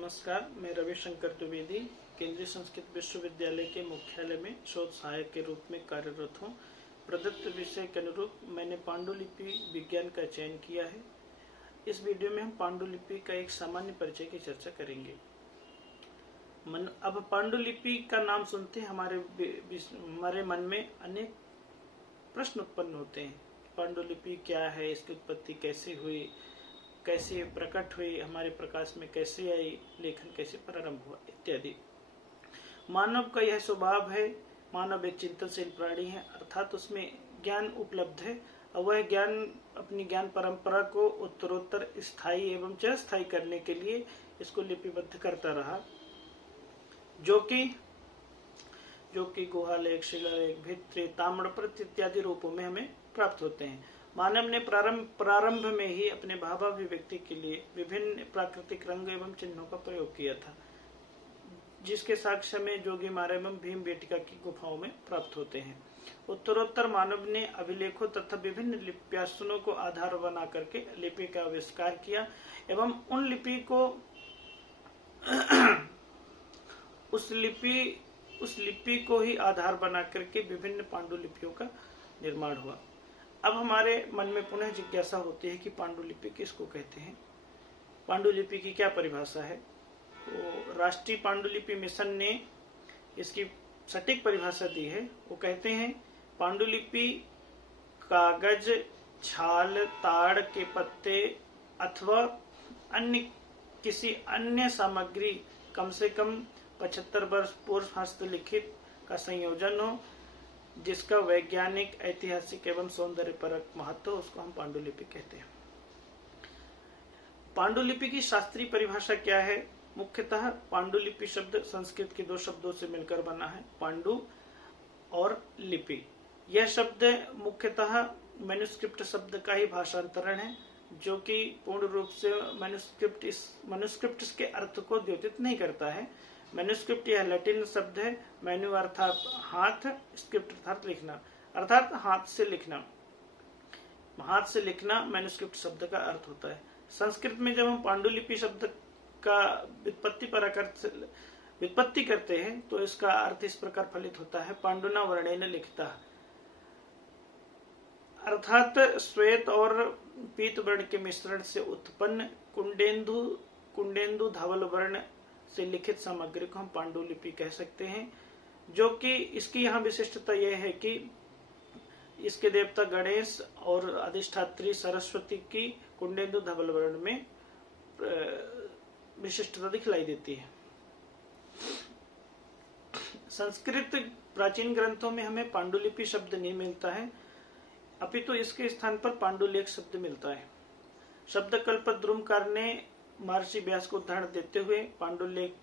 नमस्कार, मैं रविशंकर द्विवेदी केंद्रीय संस्कृत विश्वविद्यालय के मुख्यालय में शोध सहायक के रूप में कार्यरत हूँ। प्रदत्त विषय के अनुरूप मैंने पांडुलिपि विज्ञान का चयन किया है। इस वीडियो में हम पांडुलिपि का एक सामान्य परिचय की चर्चा करेंगे। अब पांडुलिपि का नाम सुनते हमारे मन में अनेक प्रश्न उत्पन्न होते हैं। पांडुलिपि क्या है, इसकी उत्पत्ति कैसे हुई, कैसे प्रकट हुई, हमारे प्रकाश में कैसे आई, लेखन कैसे प्रारंभ हुआ इत्यादि। मानव का यह स्वभाव है। मानव एक चिंतनशील प्राणी है, अर्थात उसमें ज्ञान उपलब्ध है और वह ज्ञान अपनी ज्ञान परंपरा को उत्तरोत्तर स्थायी एवं चिरस्थायी करने के लिए इसको लिपिबद्ध करता रहा, जो कि गुहालेख, शिलालेख, भित्ति, ताम्रपत्र इत्यादि रूपों में हमें प्राप्त होते हैं। मानव ने प्रारंभ में ही अपने भावाभिव्यक्ति के लिए विभिन्न प्राकृतिक रंग एवं चिन्हों का प्रयोग किया था, जिसके साक्ष्य में जोगीमारा एवं भीम बेटिका की गुफाओं में प्राप्त होते हैं। उत्तरोत्तर मानव ने अभिलेखों तथा विभिन्न लिप्यासनों को आधार बना करके लिपि का आविष्कार किया एवं उन लिपि को उस लिपि को ही आधार बना करके विभिन्न पांडुलिपियों का निर्माण हुआ। अब हमारे मन में पुनः जिज्ञासा होती है कि पांडुलिपि किसको कहते हैं, पांडुलिपि की क्या परिभाषा है। तो राष्ट्रीय पांडुलिपि मिशन ने इसकी सटीक परिभाषा दी है। वो कहते हैं पांडुलिपि कागज, छाल, ताड़ के पत्ते अथवा किसी अन्य सामग्री कम से कम 75 वर्ष पूर्व हस्तलिखित का संयोजन हो, जिसका वैज्ञानिक, ऐतिहासिक एवं सौंदर्यपरक महत्व, उसको हम पांडुलिपि कहते हैं। पांडुलिपि की शास्त्रीय परिभाषा क्या है। मुख्यतः पांडुलिपि शब्द संस्कृत के दो शब्दों से मिलकर बना है, पांडु और लिपि। यह शब्द मुख्यतः मैन्युस्क्रिप्ट शब्द का ही भाषांतरण है, जो कि पूर्ण रूप से मैन्युस्क्रिप्ट के अर्थ को द्योतित नहीं करता है। मैन्युस्क्रिप्ट यह लैटिन शब्द है। मैन्यु अर्थात हाथ, स्क्रिप्ट अर्थात लिखना, अर्थात हाथ से लिखना मैन्युस्क्रिप्ट शब्द का अर्थ होता है। संस्कृत में जब हम पांडुलिपि शब्द का व्युत्पत्ति करते हैं तो इसका अर्थ इस प्रकार फलित होता है, पांडुना वर्णेन लिखता, अर्थात श्वेत और पीत वर्ण के मिश्रण से उत्पन्न कुंडेंदु धवल वर्ण से लिखित सामग्री को हम पांडुलिपि कह सकते हैं। जो कि इसकी यहाँ विशिष्टता यह है कि इसके देवता गणेश और अधिष्ठात्री सरस्वती की कुंडेंदु धवल वर्ण में विशिष्टता दिखलाई देती है। संस्कृत प्राचीन ग्रंथों में हमें पांडुलिपि शब्द नहीं मिलता है, अपितु इसके स्थान पर पांडुलेख शब्द मिलता है। शब्द कल्पद्रुमकार ने महर्षि व्यास को उदाहरण देते हुए पांडुलेख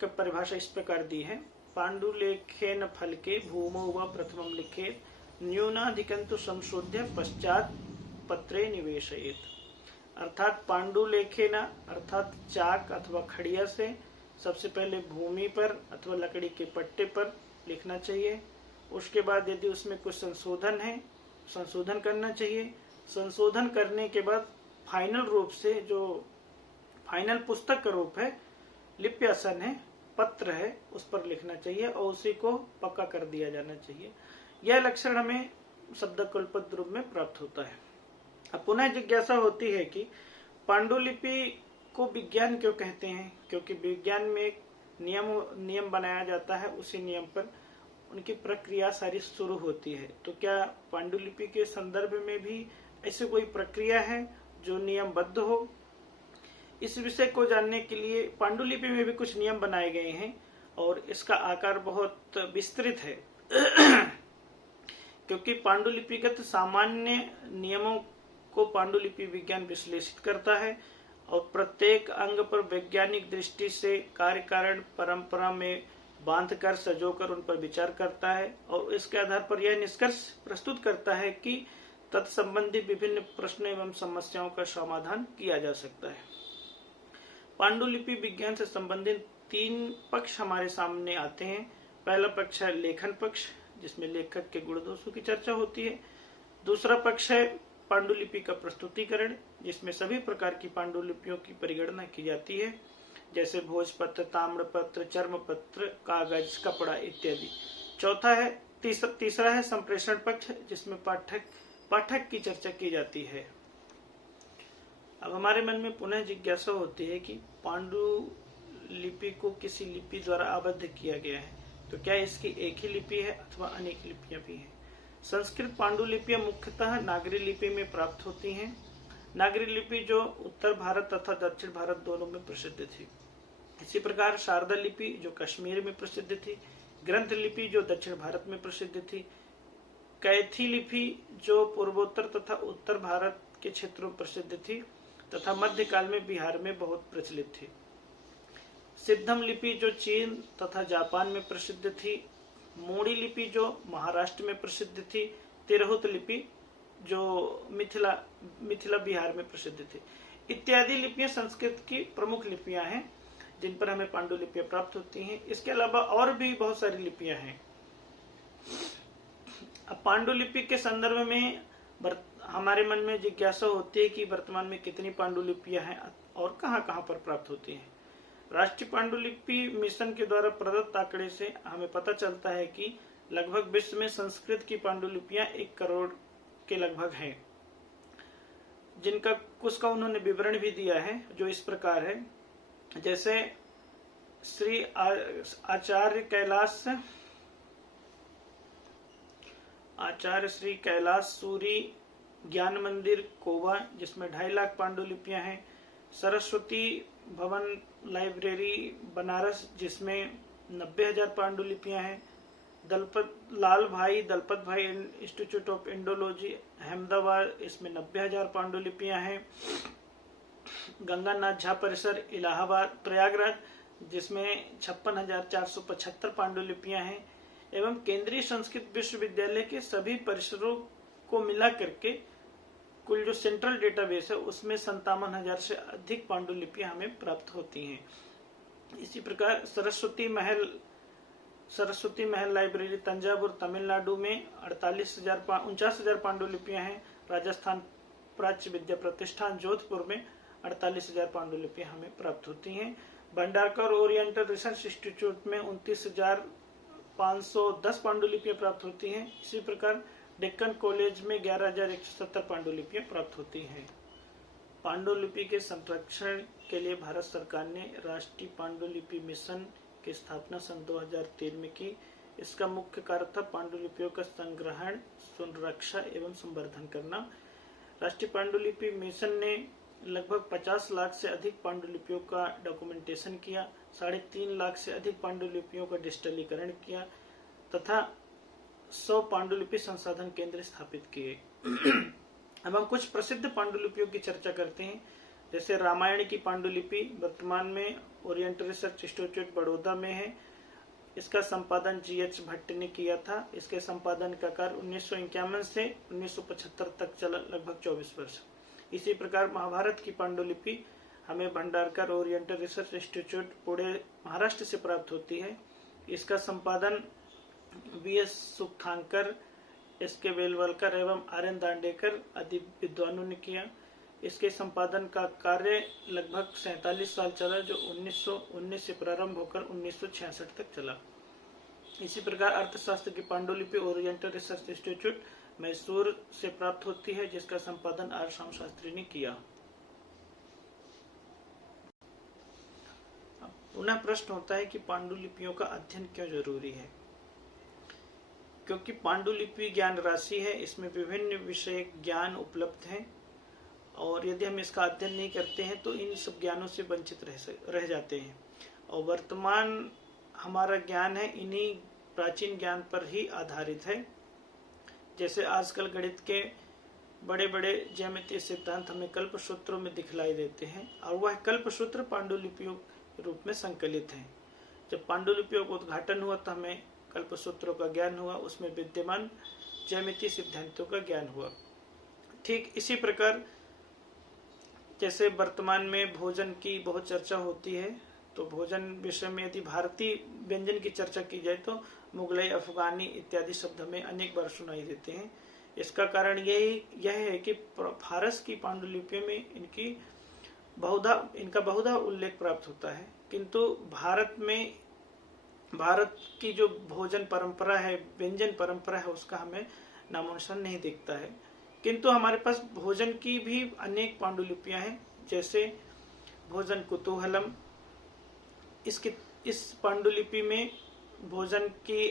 का परिभाषा इस प्रकार दी है। पांडुलेखेन फलके भूमौ व प्रथमं लिखेत, न्यूनाधिकंतु संशोध्य पश्चात पत्रे निवेशयेत। अर्थात पांडुलेखेन अर्थात चाक अथवा खड़िया से सबसे पहले भूमि पर अथवा लकड़ी के पट्टे पर लिखना चाहिए। उसके बाद यदि उसमें कुछ संशोधन है, संशोधन करना चाहिए। संशोधन करने के बाद फाइनल रूप से, जो फाइनल पुस्तक का रूप है, लिप्यासन है, पत्र है, उस पर लिखना चाहिए और उसी को पक्का कर दिया जाना चाहिए। यह लक्षण हमें शब्दकल्पद्रुम रूप में प्राप्त होता है। अब पुनः जिज्ञासा होती है कि पांडुलिपि को विज्ञान क्यों कहते हैं, क्योंकि विज्ञान में एक नियम बनाया जाता है, उसी नियम पर उनकी प्रक्रिया सारी शुरू होती है। तो क्या पांडुलिपि के संदर्भ में भी ऐसी कोई प्रक्रिया है जो नियमबद्ध हो। इस विषय को जानने के लिए पांडुलिपि में भी कुछ नियम बनाए गए हैं और इसका आकार बहुत विस्तृत है क्योंकि पांडुलिपिगत सामान्य नियमों को पांडुलिपि विज्ञान विश्लेषित करता है और प्रत्येक अंग पर वैज्ञानिक दृष्टि से कार्य कारण परंपरा में बांधकर सजोकर उन पर विचार करता है और इसके आधार पर यह निष्कर्ष प्रस्तुत करता है कि तत्संबंधी विभिन्न प्रश्न एवं समस्याओं का समाधान किया जा सकता है। पांडुलिपि विज्ञान से संबंधित 3 पक्ष हमारे सामने आते हैं। पहला पक्ष है लेखन पक्ष, जिसमें लेखक के गुण दोषों की चर्चा होती है। दूसरा पक्ष है पांडुलिपि का प्रस्तुतिकरण, जिसमें सभी प्रकार की पांडुलिपियों की परिगणना की जाती है, जैसे भोजपत्र, ताम्रपत्र, चर्मपत्र, कागज, कपड़ा इत्यादि। तीसरा है संप्रेषण पक्ष, जिसमें पाठक की चर्चा की जाती है। अब हमारे मन में पुनः जिज्ञासा होती है कि पांडुलिपि को किसी लिपि द्वारा आबद्ध किया गया है, तो क्या इसकी एक ही लिपि है अथवा अनेक लिपियां भी हैं? संस्कृत पांडुलिपियां मुख्यतः नागरी लिपि में प्राप्त होती हैं। नागरी लिपि जो उत्तर भारत तथा दक्षिण भारत दोनों में प्रसिद्ध थी। इसी प्रकार शारदा लिपि जो कश्मीर में प्रसिद्ध थी, ग्रंथ लिपि जो दक्षिण भारत में प्रसिद्ध थी, कैथी लिपि जो पूर्वोत्तर तथा उत्तर भारत के क्षेत्रों में प्रसिद्ध थी तथा मध्यकाल में बिहार में बहुत प्रचलित थी। सिद्धम लिपि जो चीन तथा जापान में प्रसिद्ध थी, मोड़ी लिपि जो महाराष्ट्र में प्रसिद्ध थी, तिरहुत लिपि जो मिथिला बिहार में प्रसिद्ध थी, इत्यादि लिपियां संस्कृत की प्रमुख लिपियां हैं जिन पर हमें पांडुलिपियां प्राप्त होती हैं। इसके अलावा और भी बहुत सारी लिपियां हैं। अब पांडुलिपि के संदर्भ में हमारे मन में जिज्ञासा होती है कि वर्तमान में कितनी पांडुलिपियां हैं और कहां कहां पर प्राप्त होती हैं। राष्ट्रीय पांडुलिपि मिशन के द्वारा प्रदत्त आंकड़े से हमें पता चलता है कि लगभग विश्व में संस्कृत की पांडुलिपियां 1 करोड़ के लगभग हैं, जिनका कुछ का उन्होंने विवरण भी दिया है जो इस प्रकार है। जैसे श्री आचार्य श्री कैलाश सूरी ज्ञान मंदिर कोवा, जिसमें 2.5 लाख पांडुलिपियां हैं। सरस्वती भवन लाइब्रेरी बनारस, जिसमें 90,000 पांडुलिपियां हैं। लाल भाई दलपत भाई इंस्टीट्यूट ऑफ इंडोलॉजी अहमदाबाद, इसमें 90,000 पांडुलिपियां हैं। गंगानाथ झा परिसर इलाहाबाद प्रयागराज, जिसमें 56,475 पांडुलिपियां हैं। एवं केंद्रीय संस्कृत विश्वविद्यालय के सभी परिसरों को मिला करके कुल जो सेंट्रल डेटाबेस है उसमें 57,000 से अधिक पांडुलिपियां हमें प्राप्त होती हैं। इसी प्रकार सरस्वती महल लाइब्रेरी तंजावुर तमिलनाडु में 49,000 पांडुलिपियां हैं। राजस्थान प्राच्य विद्या प्रतिष्ठान जोधपुर में 48,000 पांडुलिपियां हमें प्राप्त होती हैं। भंडारकर ओरिएंटल रिसर्च इंस्टीट्यूट में 29,510 पांडुलिपियां प्राप्त होती हैं। इसी प्रकार डेक्कन कॉलेज में 11,170 पांडुलिपियां प्राप्त होती हैं। पांडुलिपि के संरक्षण के लिए भारत सरकार ने राष्ट्रीय पांडुलिपि मिशन की स्थापना सन 2003 में की। इसका मुख्य कार्य था पांडुलिपियों का संग्रहण, संरक्षा एवं संवर्धन करना। राष्ट्रीय पांडुलिपि मिशन ने लगभग 50 लाख से अधिक पांडुलिपियों का डॉक्यूमेंटेशन किया, 3.5 लाख से अधिक पांडुलिपियों का डिजिटलीकरण किया तथा 100 पांडुलिपि संसाधन केंद्र स्थापित किए। अब हम कुछ प्रसिद्ध पांडुलिपियों की चर्चा करते हैं। जैसे रामायण की पांडुलिपि वर्तमान में ओरिएंटल रिसर्च इंस्टीट्यूट बड़ौदा में है। इसका संपादन GH भट्ट ने किया था। इसके संपादन का कार्य 1951 से 1975 तक चला, लगभग 24 वर्ष। इसी प्रकार महाभारत की पांडुलिपि हमें Bhandarkar oriental research institute Pune Maharashtra से प्राप्त होती है। इसका संपादन VS सुखांकर, SK वेलवलकर एवं RN दांडेकर आदि विद्वानों ने किया। इसके संपादन का कार्य लगभग 47 साल चला, जो 1919 से प्रारंभ होकर 1966 तक चला। इसी प्रकार अर्थशास्त्र की पांडुलिपि ओरिएंटल रिसर्च इंस्टीट्यूट मैसूर से प्राप्त होती है, जिसका संपादन R श्याम शास्त्री ने किया। पुनः प्रश्न होता है कि पांडुलिपियों का अध्ययन क्यों जरूरी है? क्योंकि पांडुलिपि ज्ञान राशि है, इसमें विभिन्न विषय ज्ञान उपलब्ध हैं और यदि हम इसका अध्ययन नहीं करते हैं तो इन सब ज्ञानों से वंचित रह जाते हैं। और वर्तमान हमारा ज्ञान है इन्हीं प्राचीन ज्ञान पर ही आधारित है। जैसे आजकल गणित के बड़े बड़े ज्यामितीय सिद्धांत हमें कल्पसूत्रों में दिखलाई देते हैं और वह कल्पसूत्र पांडुलिपियों के रूप में संकलित हैं। जब पांडुलिपियों का उद्घाटन हुआ तो हमें कल्पसूत्रों का ज्ञान हुआ, उसमें विद्यमान ज्यामितीय सिद्धांतों का ज्ञान हुआ। ठीक इसी प्रकार जैसे वर्तमान में भोजन की बहुत चर्चा होती है, तो भोजन विषय में यदि भारतीय व्यंजन की चर्चा की जाए तो मुगलई, अफगानी इत्यादि शब्द हमें अनेक बार सुनाई देते हैं। इसका कारण यह है कि फारस की पांडुलिपियों में इनका बहुधा उल्लेख प्राप्त होता है, किंतु भारत की जो भोजन परंपरा है, व्यंजन परंपरा है, उसका हमें नामोनिशान नहीं दिखता है। किंतु हमारे पास भोजन की भी अनेक पांडुलिपियां हैं, जैसे भोजन कुतूहलम। इस पांडुलिपि में भोजन की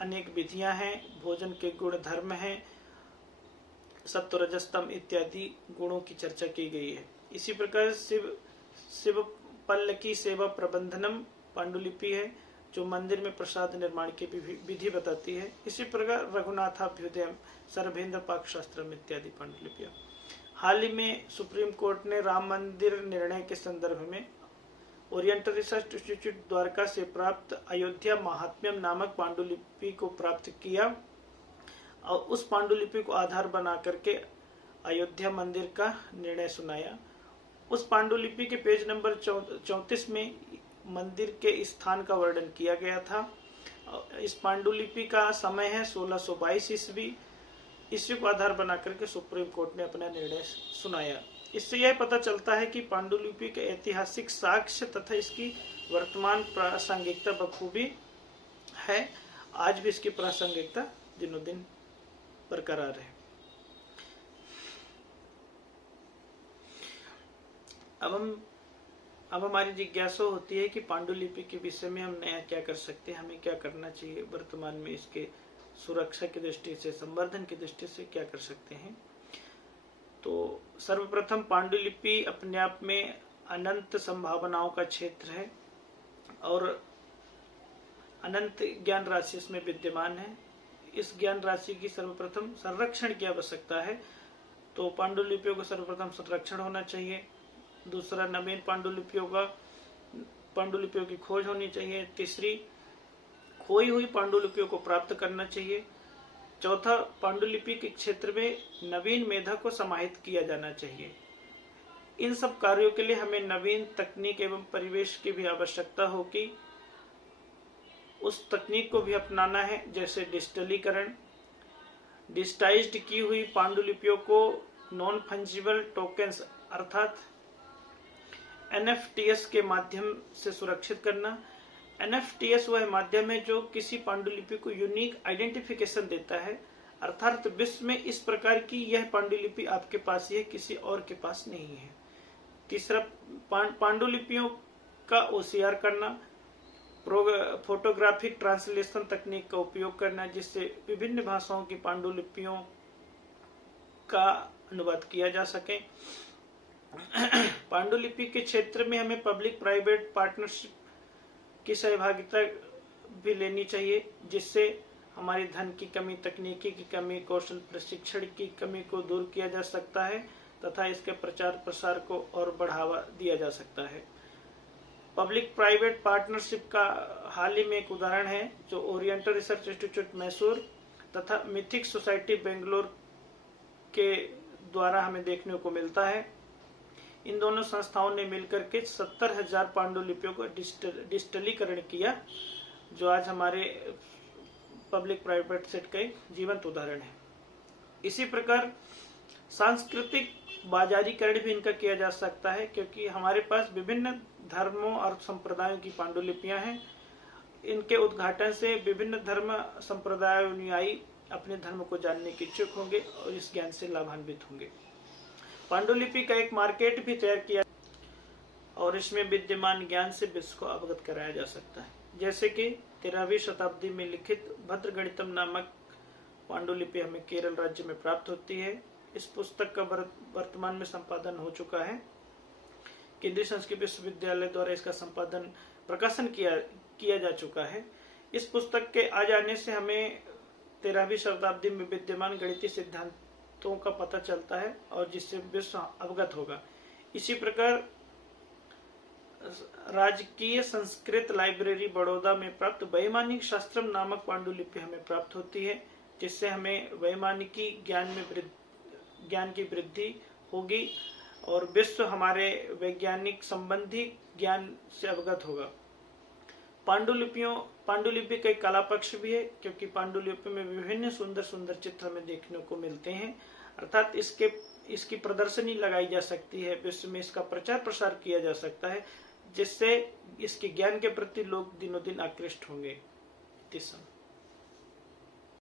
अनेक विधियां हैं, भोजन के गुण धर्म हैं, सत्व रजस्तम इत्यादि गुणों की चर्चा की गई है। इसी प्रकार शिव पल्लकी सेवा प्रबंधनम पांडुलिपि है, जो मंदिर में प्रसाद निर्माण की विधि बताती है। इसी प्रकार रघुनाथाभ्युदयम, सर्वेंद्र पाक शास्त्रम इत्यादि पांडुलिपियां। हाल ही में सुप्रीम कोर्ट ने राम मंदिर निर्णय के संदर्भ में ओरिएंटल रिसर्च इंस्टीट्यूट द्वारका से प्राप्त अयोध्या महात्म्यम नामक पांडुलिपि को प्राप्त किया और उस पांडुलिपि को आधार बना करके अयोध्या मंदिर का निर्णय सुनाया। उस पांडुलिपि के पेज नंबर 34 में मंदिर के स्थान का वर्णन किया गया था। इस पांडुलिपि का समय है 1622 ईस्वी। इसी को आधार बना करके सुप्रीम कोर्ट ने अपना निर्णय सुनाया। इससे यह पता चलता है कि पांडुलिपि के ऐतिहासिक साक्ष्य तथा इसकी वर्तमान प्रासंगिकता बखूबी है। आज भी इसकी प्रासंगिकता दिनों दिन बरकरार है। अब हमारी जिज्ञासा होती है कि पांडुलिपि के विषय में हम नया क्या कर सकते हैं, हमें क्या करना चाहिए, वर्तमान में इसके सुरक्षा की दृष्टि से, संवर्धन की दृष्टि से क्या कर सकते हैं। तो सर्वप्रथम पांडुलिपि अपने आप में अनंत संभावनाओं का क्षेत्र है और अनंत ज्ञान राशि इसमें विद्यमान है। इस ज्ञान राशि की सर्वप्रथम संरक्षण की आवश्यकता है। तो पांडुलिपियों का सर्वप्रथम संरक्षण होना चाहिए। दूसरा, नवीन पांडुलिपियों की खोज होनी चाहिए। तीसरी, खोई हुई पांडुलिपियों को प्राप्त करना चाहिए। चौथा, पांडुलिपि के क्षेत्र में नवीन मेधा को समाहित किया जाना चाहिए। इन सब कार्यों के लिए हमें नवीन तकनीक एवं परिवेश की भी आवश्यकता होगी। उस तकनीक को भी अपनाना है, जैसे डिजिटलीकरण। डिजिटाइज्ड की हुई पांडुलिपियों को नॉन फंजिबल टोकन्स अर्थात NFTs के माध्यम से सुरक्षित करना। NFTs वह माध्यम है जो किसी पांडुलिपि को यूनिक आइडेंटिफिकेशन देता है, अर्थात विश्व में इस प्रकार की यह पांडुलिपि आपके पास ही है, किसी और के पास नहीं है। तीसरा, पांडुलिपियों का OCR करना, फोटोग्राफिक ट्रांसलेशन तकनीक का उपयोग करना, जिससे विभिन्न भाषाओं की पांडुलिपियों का अनुवाद किया जा सके। पांडुलिपि के क्षेत्र में हमें पब्लिक प्राइवेट पार्टनरशिप की सहभागिता भी लेनी चाहिए, जिससे हमारी धन की कमी, तकनीकी की कमी, कौशल प्रशिक्षण की कमी को दूर किया जा सकता है तथा इसके प्रचार प्रसार को और बढ़ावा दिया जा सकता है। पब्लिक प्राइवेट पार्टनरशिप का हाल ही में एक उदाहरण है, जो ओरिएंटल रिसर्च इंस्टीट्यूट मैसूर तथा मिथिक्स सोसाइटी बेंगलोर के द्वारा हमें देखने को मिलता है। इन दोनों संस्थाओं ने मिलकर के 70,000 पांडुलिपियों को डिजिटलीकरण किया, जो आज हमारे पब्लिक प्राइवेट सेट का एक जीवंत उदाहरण है। इसी प्रकार सांस्कृतिक बाजारीकरण भी इनका किया जा सकता है, क्योंकि हमारे पास विभिन्न धर्मों और संप्रदायों की पांडुलिपियां हैं। इनके उद्घाटन से विभिन्न धर्म संप्रदाय अनुयायी अपने धर्म को जानने के इच्छुक होंगे और इस ज्ञान से लाभान्वित होंगे। पांडुलिपि का एक मार्केट भी तैयार किया और इसमें विद्यमान ज्ञान से विश्व को अवगत कराया जा सकता है। जैसे कि 13वीं शताब्दी में लिखित भद्रगणितम नामक पांडुलिपि हमें केरल राज्य में प्राप्त होती है। इस पुस्तक का वर्तमान में संपादन हो चुका है। केंद्रीय संस्कृत विश्वविद्यालय द्वारा इसका संपादन प्रकाशन किया जा चुका है। इस पुस्तक के आ जाने से हमें 13वीं शताब्दी में विद्यमान गणितीय सिद्धांतों का पता चलता है और जिससे विश्व अवगत होगा। इसी प्रकार राजकीय संस्कृत लाइब्रेरी बड़ौदा में प्राप्त वैमानिक शास्त्रम नामक पांडुलिपि हमें प्राप्त होती है, जिससे हमें वैमानिकी ज्ञान की वृद्धि होगी और विश्व हमारे वैज्ञानिक संबंधी ज्ञान से अवगत होगा। पांडुलिपि का एक कला पक्ष भी है, क्योंकि पांडुलिपि में विभिन्न सुंदर सुंदर चित्र हमें देखने को मिलते हैं। अर्थात इसकी प्रदर्शनी लगाई जा सकती है, विश्व में इसका प्रचार प्रसार किया जा सकता है, जिससे इसके ज्ञान के प्रति लोग दिनों दिन आकृष्ट होंगे।